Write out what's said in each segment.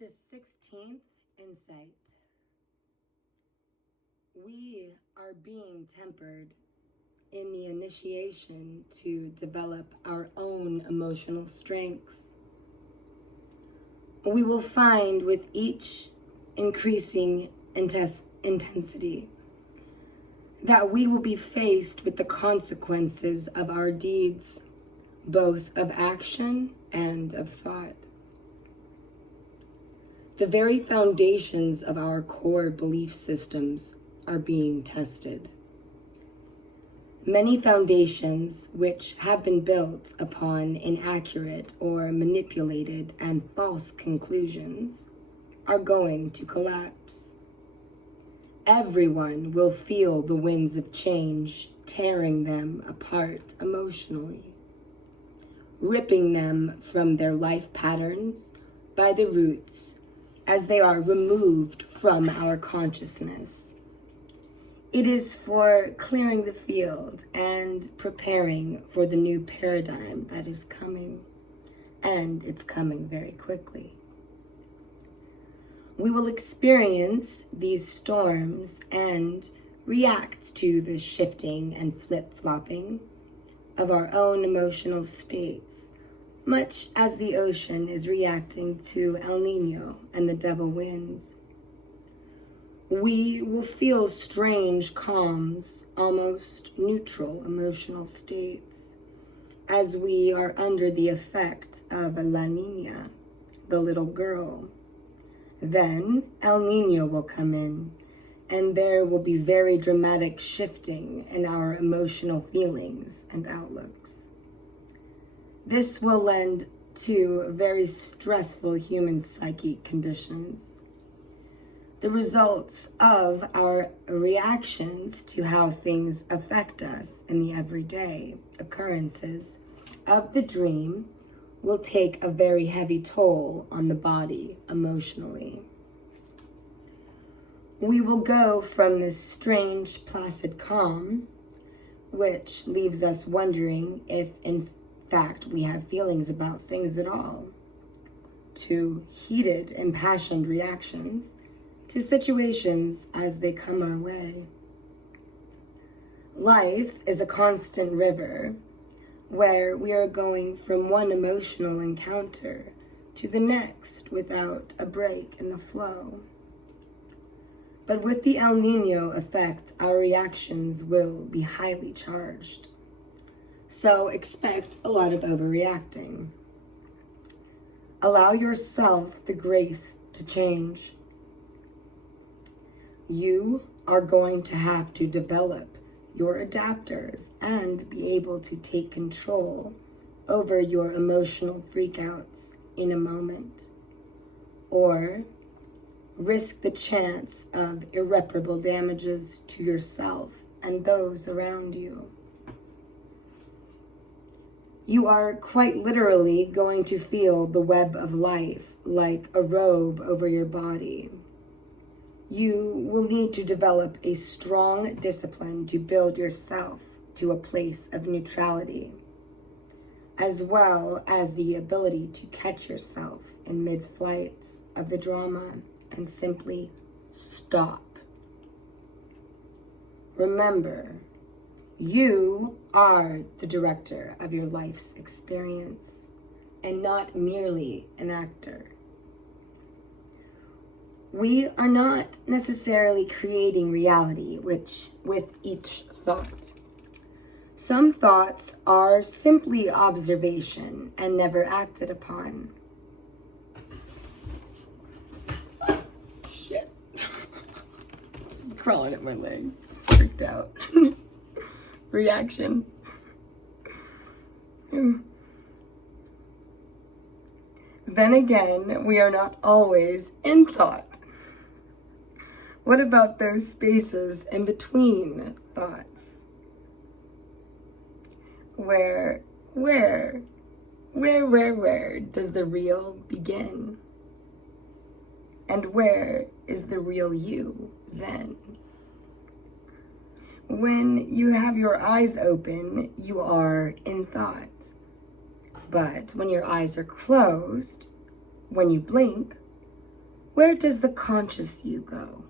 The 16th insight. We are being tempered in the initiation to develop our own emotional strengths. We will find with each increasing intensity that we will be faced with the consequences of our deeds, both of action and of thought. The very foundations of our core belief systems are being tested. Many foundations which have been built upon inaccurate or manipulated and false conclusions are going to collapse. Everyone will feel the winds of change tearing them apart emotionally, ripping them from their life patterns by the roots as they are removed from our consciousness. It is for clearing the field and preparing for the new paradigm that is coming, and it's coming very quickly. We will experience these storms and react to the shifting and flip-flopping of our own emotional states, much as the ocean is reacting to El Niño and the devil winds. We will feel strange calms, almost neutral emotional states, as we are under the effect of La Niña, the little girl. Then El Niño will come in, and there will be very dramatic shifting in our emotional feelings and outlooks. This will lend to very stressful human psychic conditions. The results of our reactions to how things affect us in the everyday occurrences of the dream will take a very heavy toll on the body emotionally. We will go from this strange placid calm, which leaves us wondering if in fact we have feelings about things at all, to heated, impassioned reactions to situations as they come our way. Life is a constant river where we are going from one emotional encounter to the next without a break in the flow. But with the El Niño effect, our reactions will be highly charged. So expect a lot of overreacting. Allow yourself the grace to change. You are going to have to develop your adapters and be able to take control over your emotional freakouts in a moment, or risk the chance of irreparable damages to yourself and those around you. You are quite literally going to feel the web of life like a robe over your body. You will need to develop a strong discipline to build yourself to a place of neutrality, as well as the ability to catch yourself in mid-flight of the drama and simply stop. Remember, you are the director of your life's experience and not merely an actor. We are not necessarily creating reality with each thought. Some thoughts are simply observation and never acted upon. Shit. Just crawling at my leg. Freaked out. Reaction. Then again, we are not always in thought. What about those spaces in between thoughts? Where does the real begin? And where is the real you then? When you have your eyes open, you are in thought. But when your eyes are closed, when you blink, Where does the conscious you go?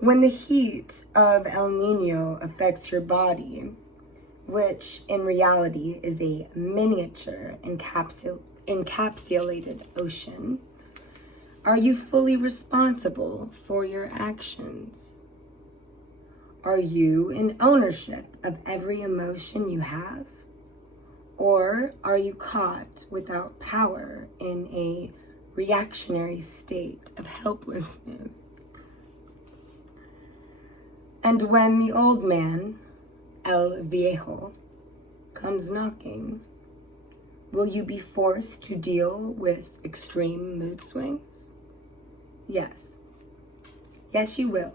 When the heat of El Nino affects your body, which in reality is a miniature encapsulated ocean, are you fully responsible for your actions? Are you in ownership of every emotion you have? Or are you caught without power in a reactionary state of helplessness? And when the old man, El Viejo, comes knocking, will you be forced to deal with extreme mood swings? Yes. Yes, you will,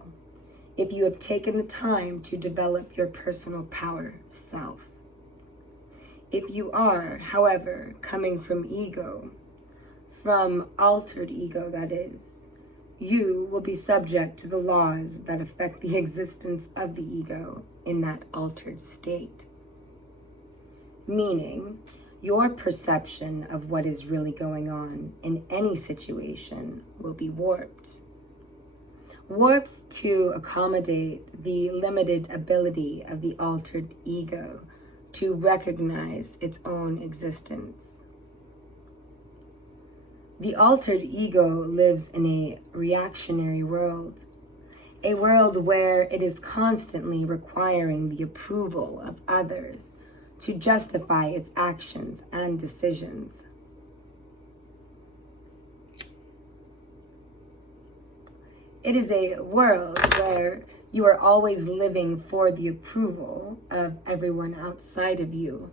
if you have taken the time to develop your personal power self. If you are, however, coming from ego, from altered ego that is, you will be subject to the laws that affect the existence of the ego in that altered state. Meaning, your perception of what is really going on in any situation will be warped. Warped to accommodate the limited ability of the altered ego to recognize its own existence. The altered ego lives in a reactionary world, a world where it is constantly requiring the approval of others to justify its actions and decisions. It is a world where you are always living for the approval of everyone outside of you,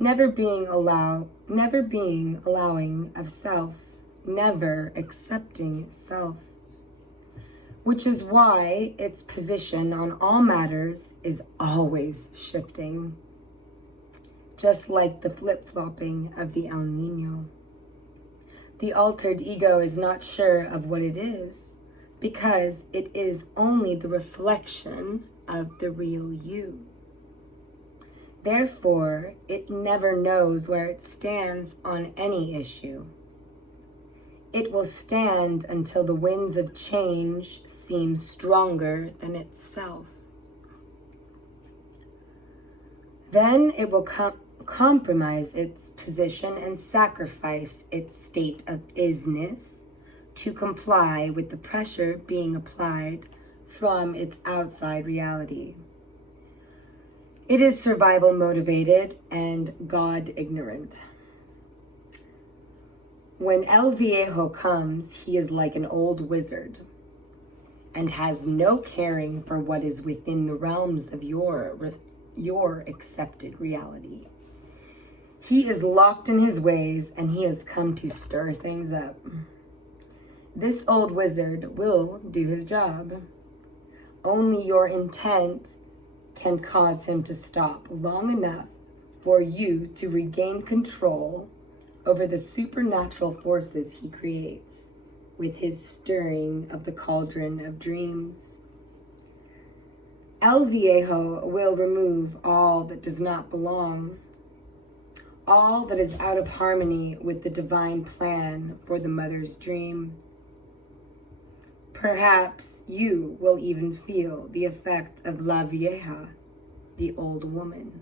never being allowing of self, never accepting self, which is why its position on all matters is always shifting, just like the flip-flopping of the El Nino. The altered ego is not sure of what it is because it is only the reflection of the real you. Therefore, it never knows where it stands on any issue. It will stand until the winds of change seem stronger than itself. Then it will compromise its position and sacrifice its state of isness to comply with the pressure being applied from its outside reality. It is survival motivated and God ignorant. When El Viejo comes, he is like an old wizard and has no caring for what is within the realms of your accepted reality. He is locked in his ways and he has come to stir things up. This old wizard will do his job. Only your intent can cause him to stop long enough for you to regain control over the supernatural forces he creates with his stirring of the cauldron of dreams. El Viejo will remove all that does not belong, all that is out of harmony with the divine plan for the mother's dream. Perhaps you will even feel the effect of La Vieja, the old woman.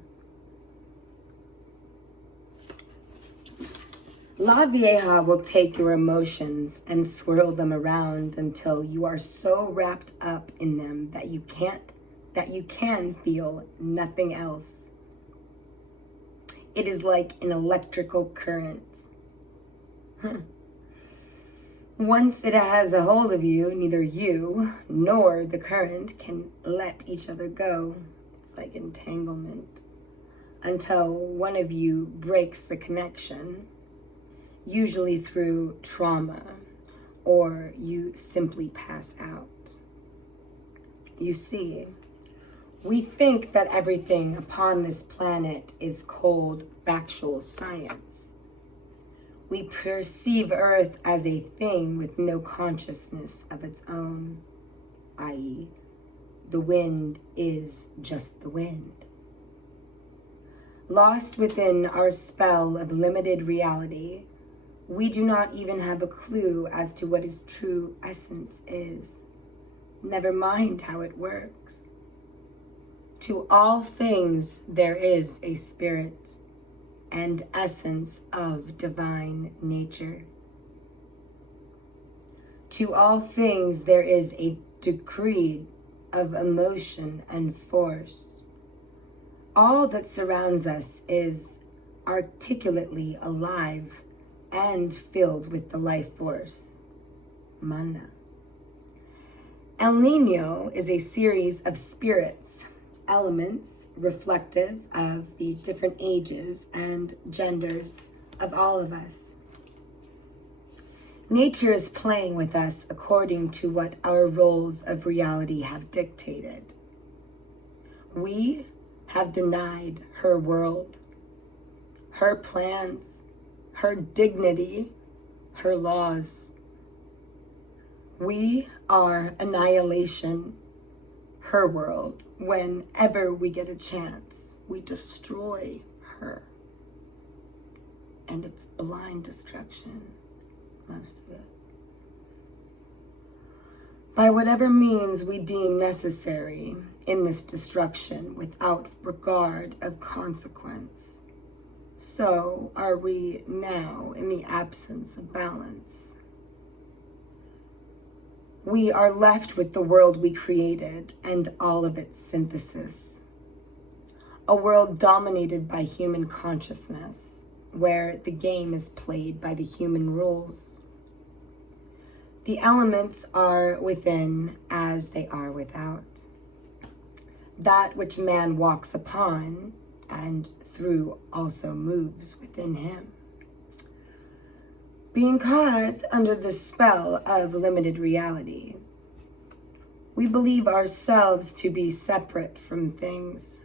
La Vieja will take your emotions and swirl them around until you are so wrapped up in them that you can feel nothing else. It is like an electrical current. Once it has a hold of you, neither you nor the current can let each other go. It's like entanglement. Until one of you breaks the connection, usually through trauma, or you simply pass out. You see, we think that everything upon this planet is cold, factual science. We perceive Earth as a thing with no consciousness of its own, i.e., the wind is just the wind. Lost within our spell of limited reality, We do not even have a clue as to what his true essence is. Never mind how it works. To all things there is a spirit and essence of divine nature. To all things there is a decree of emotion and force. All that surrounds us is articulately alive and filled with the life force, mana. El Niño is a series of spirits, elements reflective of the different ages and genders of all of us. Nature is playing with us according to what our roles of reality have dictated. We have denied her world, her plans, her dignity, her laws. We are annihilation, her world. Whenever we get a chance, we destroy her. And it's blind destruction, most of it. By whatever means we deem necessary in this destruction without regard of consequence, so are we now in the absence of balance. We are left with the world we created and all of its synthesis. A world dominated by human consciousness, where the game is played by the human rules. The elements are within as they are without. That which man walks upon and through also moves within him. Being caught under the spell of limited reality, we believe ourselves to be separate from things.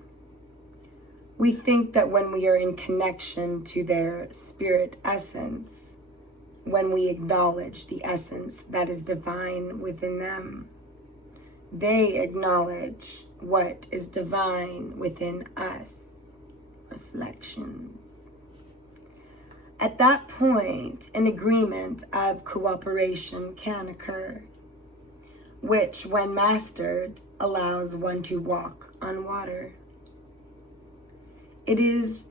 We think that when we are in connection to their spirit essence, when we acknowledge the essence that is divine within them, they acknowledge what is divine within us, reflections. At that point, an agreement of cooperation can occur, which, when mastered, allows one to walk on water. It is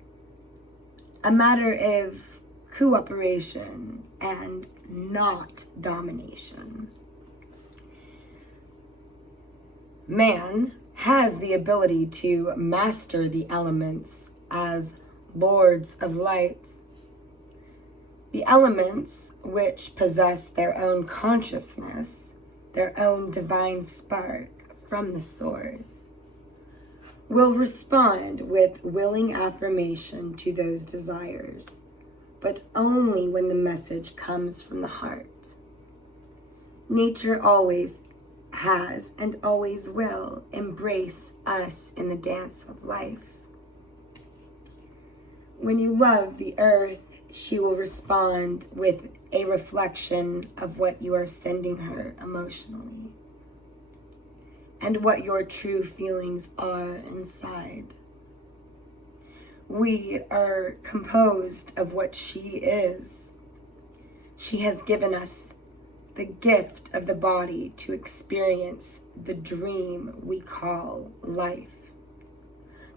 a matter of cooperation and not domination. Man has the ability to master the elements as lords of light. The elements, which possess their own consciousness, their own divine spark from the source, will respond with willing affirmation to those desires, but only when the message comes from the heart. Nature always has and always will embrace us in the dance of life. When you love the earth, she will respond with a reflection of what you are sending her emotionally and what your true feelings are inside. We are composed of what she is. She has given us the gift of the body to experience the dream we call life.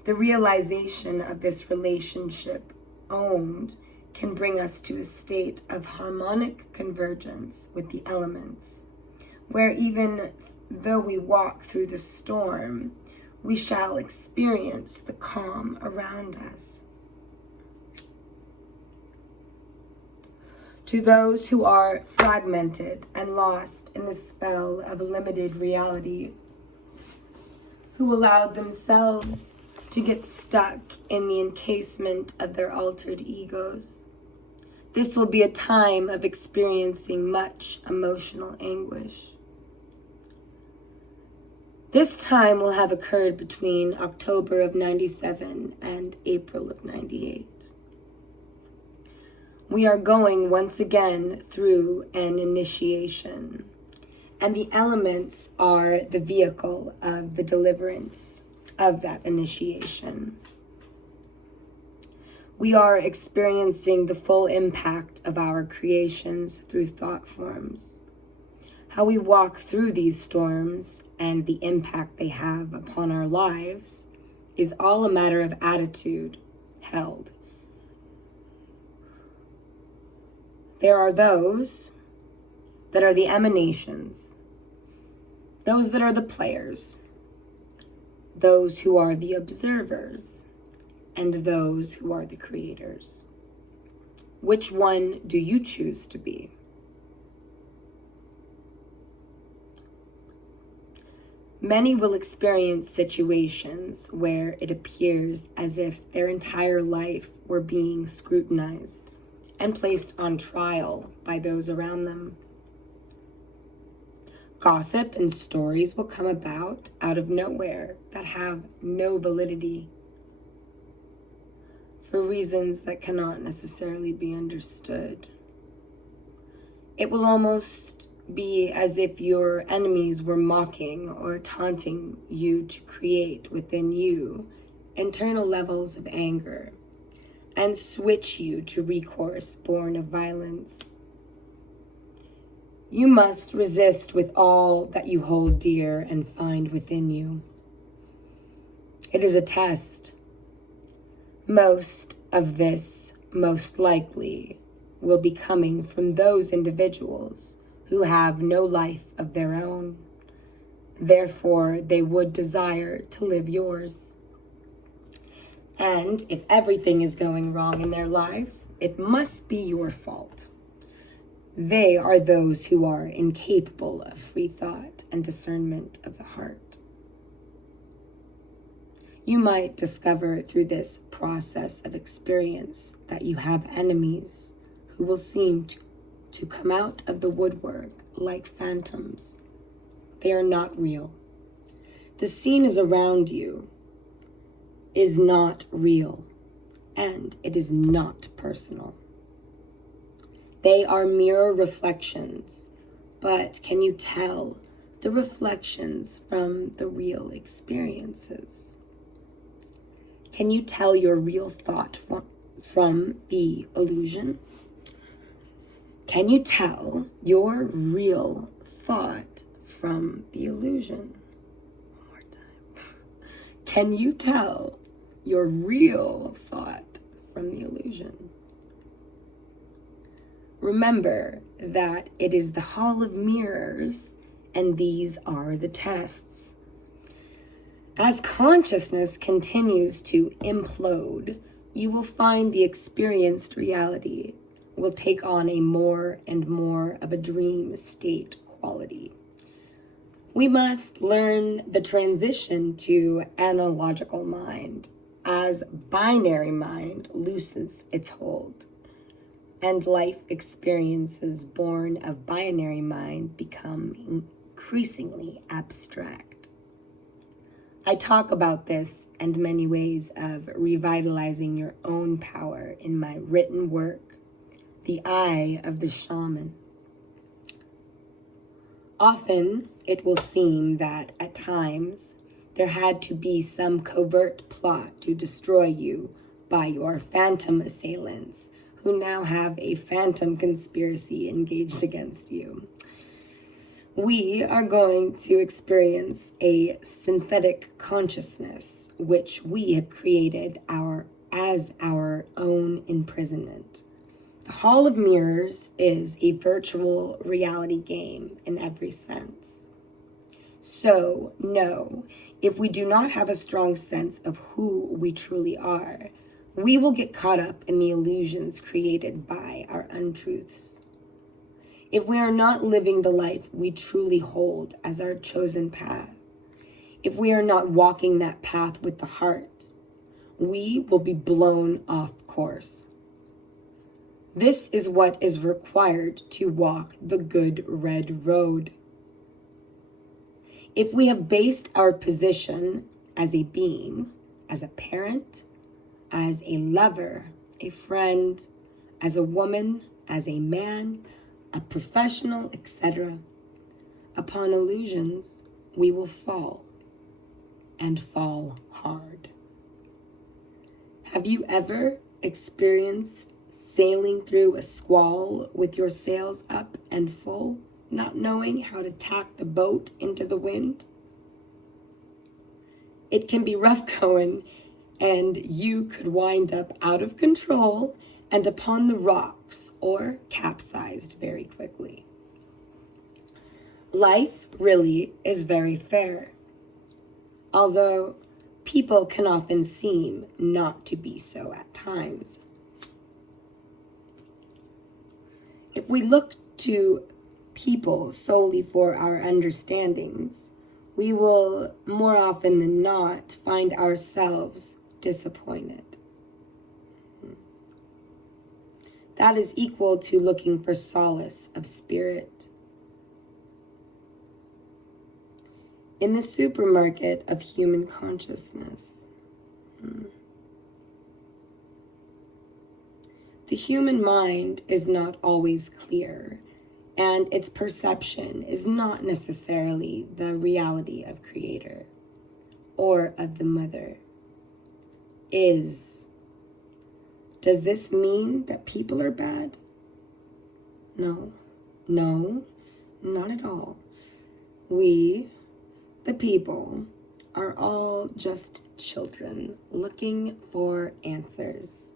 The realization of this relationship owned can bring us to a state of harmonic convergence with the elements, where even though we walk through the storm, we shall experience the calm around us. To those who are fragmented and lost in the spell of a limited reality, who allowed themselves to get stuck in the encasement of their altered egos, this will be a time of experiencing much emotional anguish. This time will have occurred between October of 97 and April of 98. We are going once again through an initiation, and the elements are the vehicle of the deliverance of that initiation. We are experiencing the full impact of our creations through thought forms. How we walk through these storms and the impact they have upon our lives is all a matter of attitude held. There are those that are the emanations, those that are the players, those who are the observers, and those who are the creators. Which one do you choose to be? Many will experience situations where it appears as if their entire life were being scrutinized and placed on trial by those around them. Gossip and stories will come about out of nowhere that have no validity for reasons that cannot necessarily be understood. It will almost be as if your enemies were mocking or taunting you to create within you internal levels of anger and switch you to recourse born of violence. You must resist with all that you hold dear and find within you. It is a test. Most of this, most likely, will be coming from those individuals who have no life of their own. Therefore, they would desire to live yours. And if everything is going wrong in their lives, it must be your fault. They are those who are incapable of free thought and discernment of the heart. You might discover through this process of experience that you have enemies who will seem to come out of the woodwork like phantoms. They are not real. The scene is around you is not real, and it is not personal. They are mirror reflections, but can you tell the reflections from the real experiences? Can you tell your real thought from the illusion? Can you tell your real thought from the illusion? One more time. Can you tell your real thought from the illusion? Remember that it is the hall of mirrors, and these are the tests. As consciousness continues to implode, you will find the experienced reality will take on a more and more of a dream state quality. We must learn the transition to analogical mind as binary mind loosens its hold, and life experiences born of binary mind become increasingly abstract. I talk about this and many ways of revitalizing your own power in my written work, The Eye of the Shaman. Often, it will seem that at times there had to be some covert plot to destroy you by your phantom assailants, who now have a phantom conspiracy engaged against you. We are going to experience a synthetic consciousness, which we have created as our own imprisonment. The Hall of Mirrors is a virtual reality game in every sense. So, no, if we do not have a strong sense of who we truly are, we will get caught up in the illusions created by our untruths. If we are not living the life we truly hold as our chosen path, if we are not walking that path with the heart, we will be blown off course. This is what is required to walk the good red road. If we have based our position as a being, as a parent, as a lover, a friend, as a woman, as a man, a professional, etc., upon illusions, we will fall, and fall hard. Have you ever experienced sailing through a squall with your sails up and full, not knowing how to tack the boat into the wind? It can be rough going, and you could wind up out of control and upon the rocks or capsized very quickly. Life really is very fair, although people can often seem not to be so at times. If we look to people solely for our understandings, we will more often than not find ourselves disappointed. That is equal to looking for solace of spirit. In the supermarket of human consciousness, the human mind is not always clear, and its perception is not necessarily the reality of Creator or of the Mother. Does this mean that people are bad? No, not at all. We, the people, are all just children looking for answers.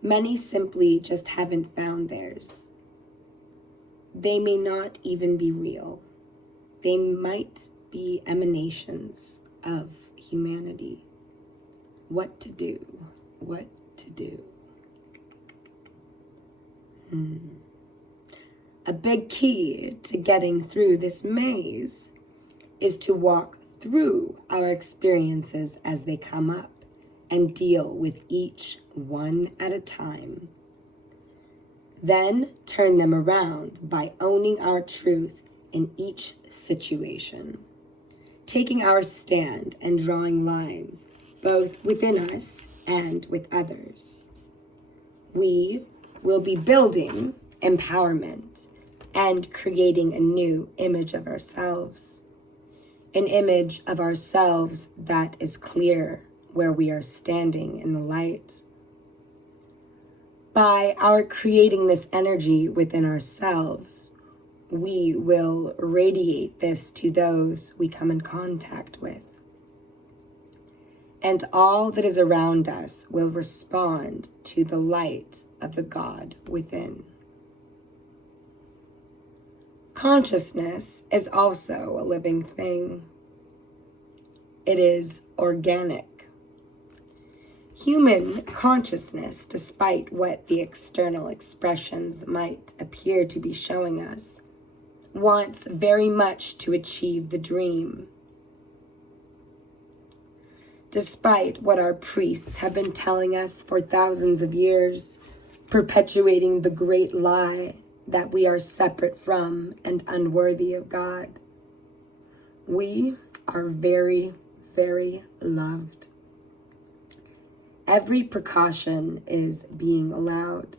Many simply just haven't found theirs. They may not even be real. They might be emanations of humanity. What to do? A big key to getting through this maze is to walk through our experiences as they come up and deal with each one at a time. Then turn them around by owning our truth in each situation, taking our stand and drawing lines both within us and with others. We will be building empowerment and creating a new image of ourselves, an image of ourselves that is clear where we are standing in the light. By our creating this energy within ourselves, we will radiate this to those we come in contact with. And all that is around us will respond to the light of the God within. Consciousness is also a living thing. It is organic. Human consciousness, despite what the external expressions might appear to be showing us, wants very much to achieve the dream. Despite what our priests have been telling us for thousands of years, perpetuating the great lie that we are separate from and unworthy of God, we are very, very loved. Every precaution is being allowed.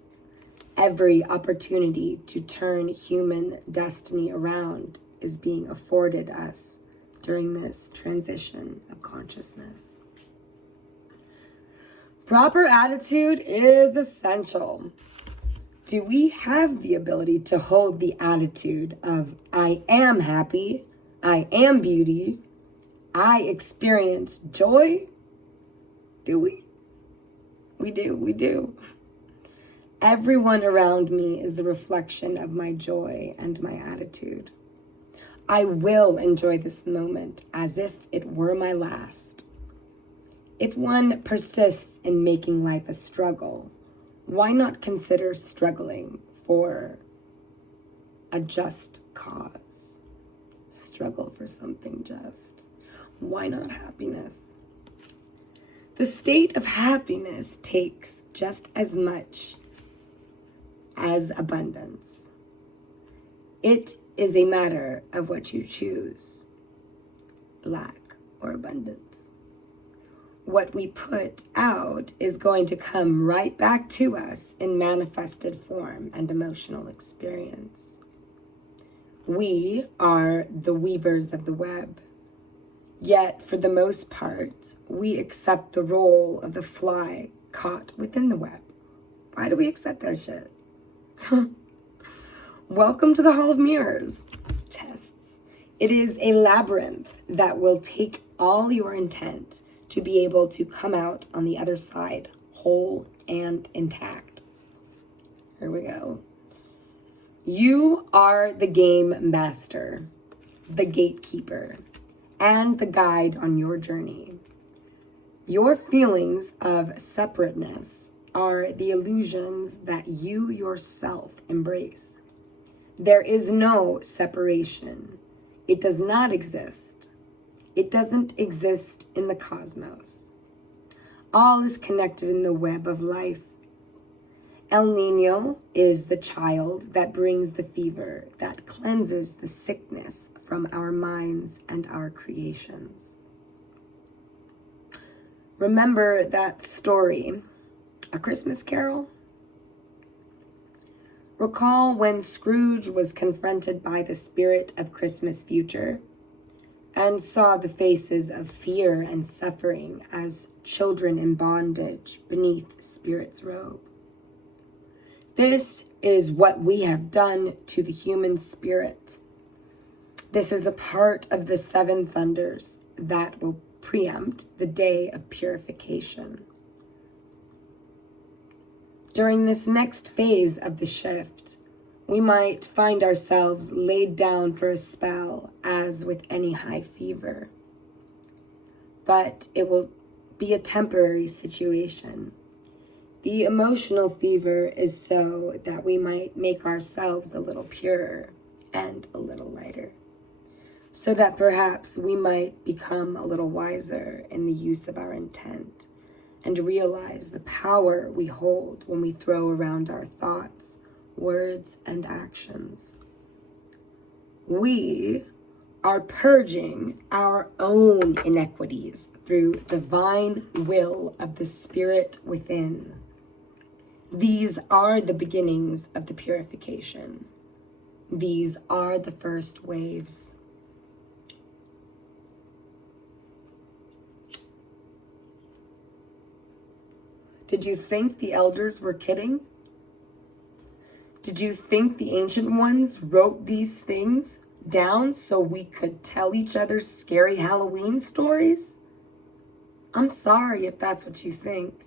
Every opportunity to turn human destiny around is being afforded us during this transition of consciousness. Proper attitude is essential. Do we have the ability to hold the attitude of, I am happy, I am beauty, I experience joy? Do we? We do. Everyone around me is the reflection of my joy and my attitude. I will enjoy this moment as if it were my last. If one persists in making life a struggle, why not consider struggling for a just cause? Struggle for something just. Why not happiness? The state of happiness takes just as much as abundance. It is a matter of what you choose, lack or abundance. What we put out is going to come right back to us in manifested form and emotional experience. We are the weavers of the web, yet for the most part, we accept the role of the fly caught within the web. Why do we accept that shit? Welcome to the Hall of Mirrors. Tests. It is a labyrinth that will take all your intent to be able to come out on the other side whole and intact. Here we go. You are the game master, the gatekeeper, and the guide on your journey. Your feelings of separateness are the illusions that you yourself embrace. There is no separation. It does not exist. It doesn't exist in the cosmos. All is connected in the web of life. El Niño is the child that brings the fever, that cleanses the sickness from our minds and our creations. Remember that story, A Christmas Carol? Recall when Scrooge was confronted by the spirit of Christmas future and saw the faces of fear and suffering as children in bondage beneath the spirit's robe. This is what we have done to the human spirit. This is a part of the seven thunders that will preempt the day of purification. During this next phase of the shift, we might find ourselves laid down for a spell, as with any high fever. But it will be a temporary situation. The emotional fever is so that we might make ourselves a little purer and a little lighter, so that perhaps we might become a little wiser in the use of our intent and realize the power we hold when we throw around our thoughts, words, and actions. We are purging our own inequities through divine will of the spirit within. These are the beginnings of the purification. These are the first waves. Did you think the elders were kidding? Did you think the ancient ones wrote these things down so we could tell each other scary Halloween stories? I'm sorry if that's what you think.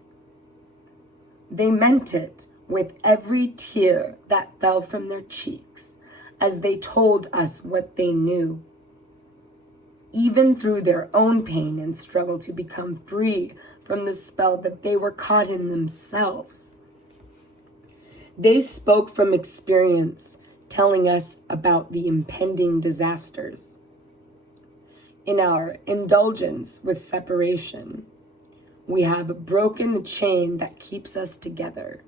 They meant it with every tear that fell from their cheeks as they told us what they knew. Even through their own pain and struggle to become free from the spell that they were caught in themselves. They spoke from experience, telling us about the impending disasters. In our indulgence with separation, we have broken the chain that keeps us together.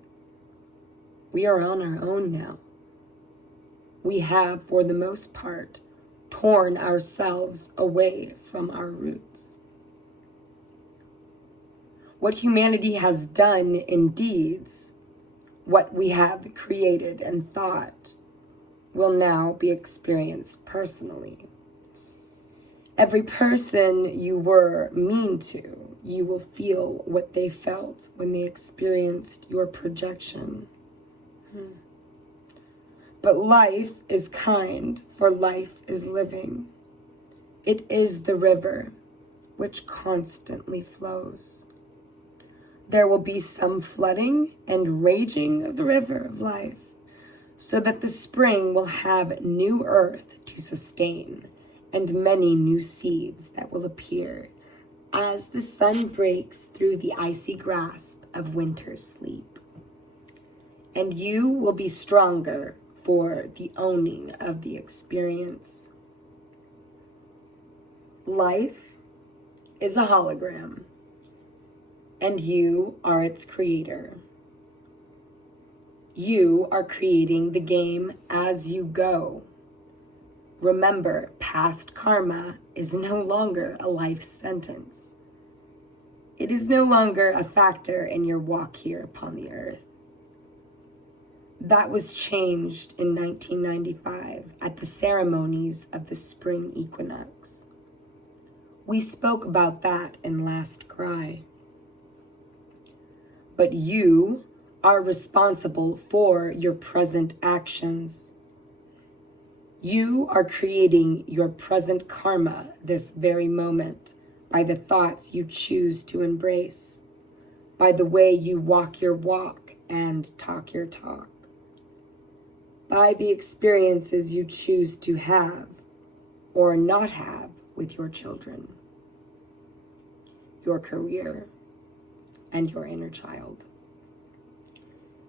We are on our own now. We have, for the most part, torn ourselves away from our roots. What humanity has done in deeds, what we have created and thought, will now be experienced personally. Every person you were mean to, you will feel what they felt when they experienced your projection. But life is kind, for life is living. It is the river which constantly flows. There will be some flooding and raging of the river of life, so that the spring will have new earth to sustain and many new seeds that will appear as the sun breaks through the icy grasp of winter's sleep. And you will be stronger for the owning of the experience. Life is a hologram, and you are its creator. You are creating the game as you go. Remember, past karma is no longer a life sentence. It is no longer a factor in your walk here upon the earth. That was changed in 1995 at the ceremonies of the spring equinox. We spoke about that in Last Cry. but you are responsible for your present actions. You are creating your present karma this very moment by the thoughts you choose to embrace, by the way you walk your walk and talk your talk, by the experiences you choose to have or not have with your children, your career, and your inner child.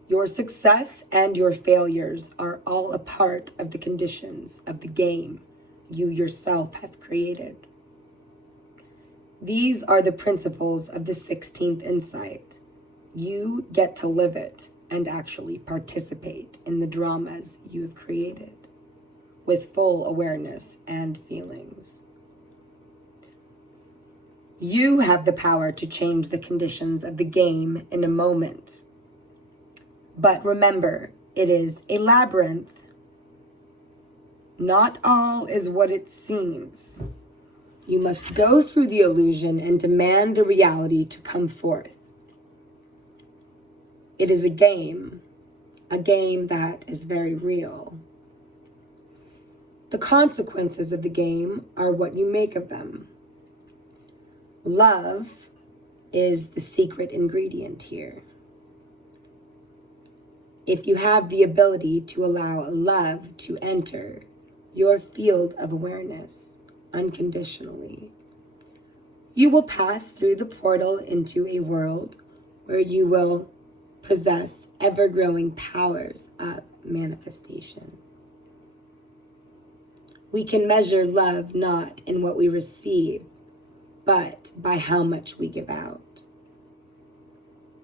Your success and your failures are all a part of the conditions of the game you yourself have created. These are the principles of the 16th insight. You get to live it and actually participate in the dramas you have created with full awareness and feelings. You have the power to change the conditions of the game in a moment. But remember, it is a labyrinth. Not all is what it seems. You must go through the illusion and demand the reality to come forth. It is a game that is very real. The consequences of the game are what you make of them. Love is the secret ingredient here. If you have the ability to allow love to enter your field of awareness unconditionally, you will pass through the portal into a world where you will possess ever-growing powers of manifestation. We can measure love not in what we receive, but by how much we give out.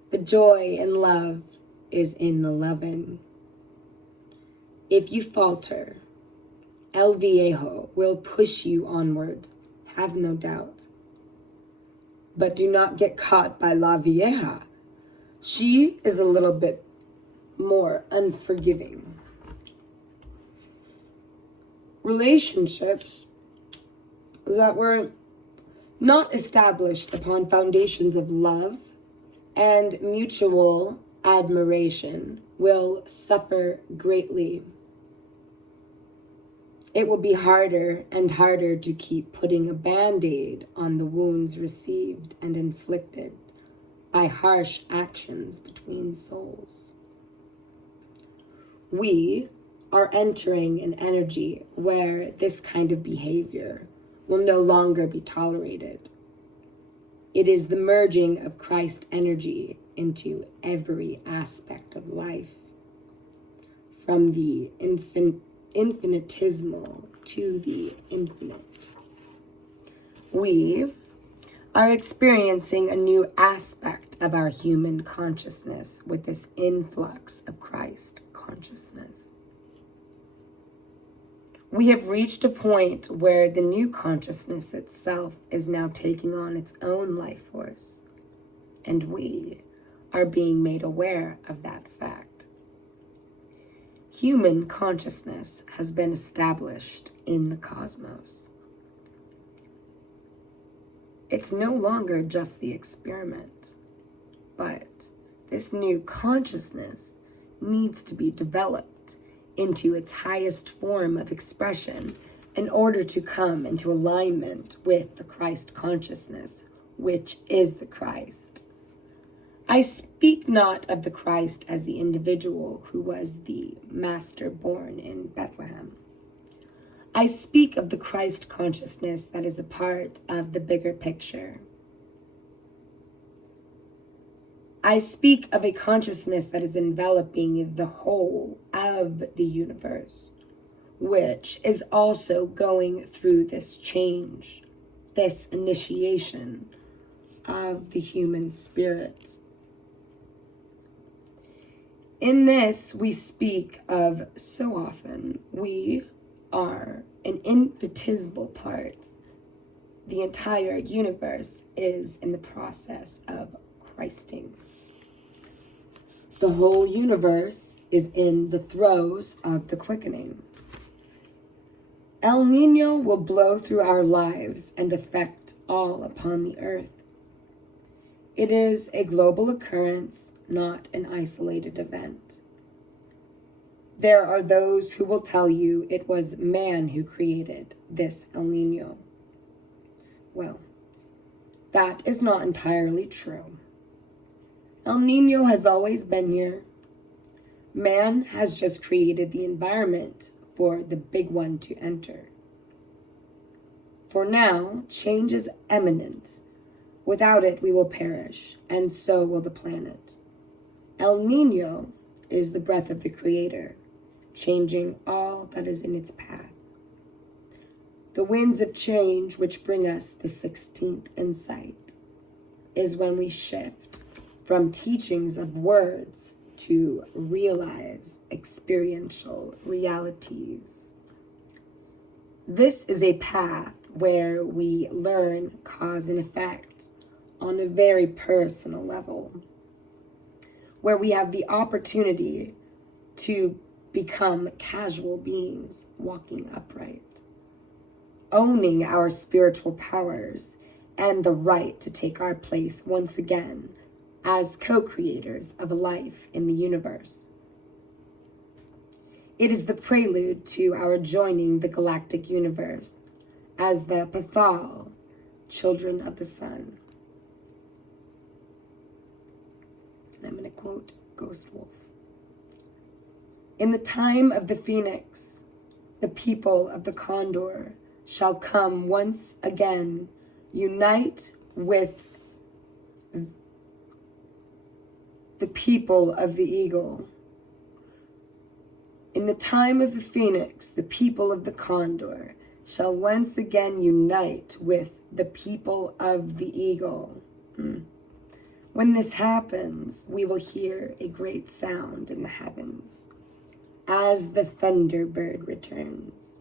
The joy and love is in the loving. If you falter, El Viejo will push you onward, have no doubt. But do not get caught by La Vieja. She is a little bit more unforgiving. Relationships that were not established upon foundations of love and mutual admiration will suffer greatly. It will be harder and harder to keep putting a band-aid on the wounds received and inflicted by harsh actions between souls. We are entering an energy where this kind of behavior will no longer be tolerated. It is the merging of Christ energy into every aspect of life, from the infinitesimal to the infinite. We are experiencing a new aspect of our human consciousness with this influx of Christ consciousness. We have reached a point where the new consciousness itself is now taking on its own life force, and we are being made aware of that fact. Human consciousness has been established in the cosmos. It's no longer just the experiment, but this new consciousness needs to be developed into its highest form of expression in order to come into alignment with the Christ consciousness, which is the Christ. I speak not of the Christ as the individual who was the master born in Bethlehem. I speak of the Christ consciousness that is a part of the bigger picture. I speak of a consciousness that is enveloping the whole of the universe, which is also going through this change, this initiation of the human spirit. In this, we speak of so often, we are an infinitesimal part. The entire universe is in the process of Christing. The whole universe is in the throes of the quickening. El Nino will blow through our lives and affect all upon the earth. It is a global occurrence, not an isolated event. There are those who will tell you it was man who created this El Nino. Well, that is not entirely true. El Nino has always been here. Man has just created the environment for the big one to enter. For now, change is imminent. Without it, we will perish, and so will the planet. El Nino is the breath of the Creator, changing all that is in its path. The winds of change which bring us the 16th insight is when we shift from teachings of words to realize experiential realities. This is a path where we learn cause and effect on a very personal level, where we have the opportunity to become casual beings walking upright, owning our spiritual powers and the right to take our place once again as co-creators of a life in the universe. It is the prelude to our joining the galactic universe as the Pathal, children of the sun. And I'm going to quote Ghost Wolf. In the time of the phoenix, the people of the condor shall come once again, unite with the people of the eagle. In the time of the phoenix, the people of the condor shall once again unite with the people of the eagle. When this happens, we will hear a great sound in the heavens as the thunderbird returns,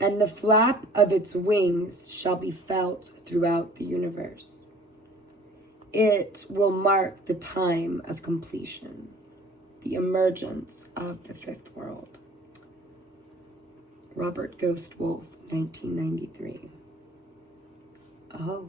and the flap of its wings shall be felt throughout the universe. It will mark the time of completion, the emergence of the fifth world. Robert Ghost Wolf, 1993. Oh.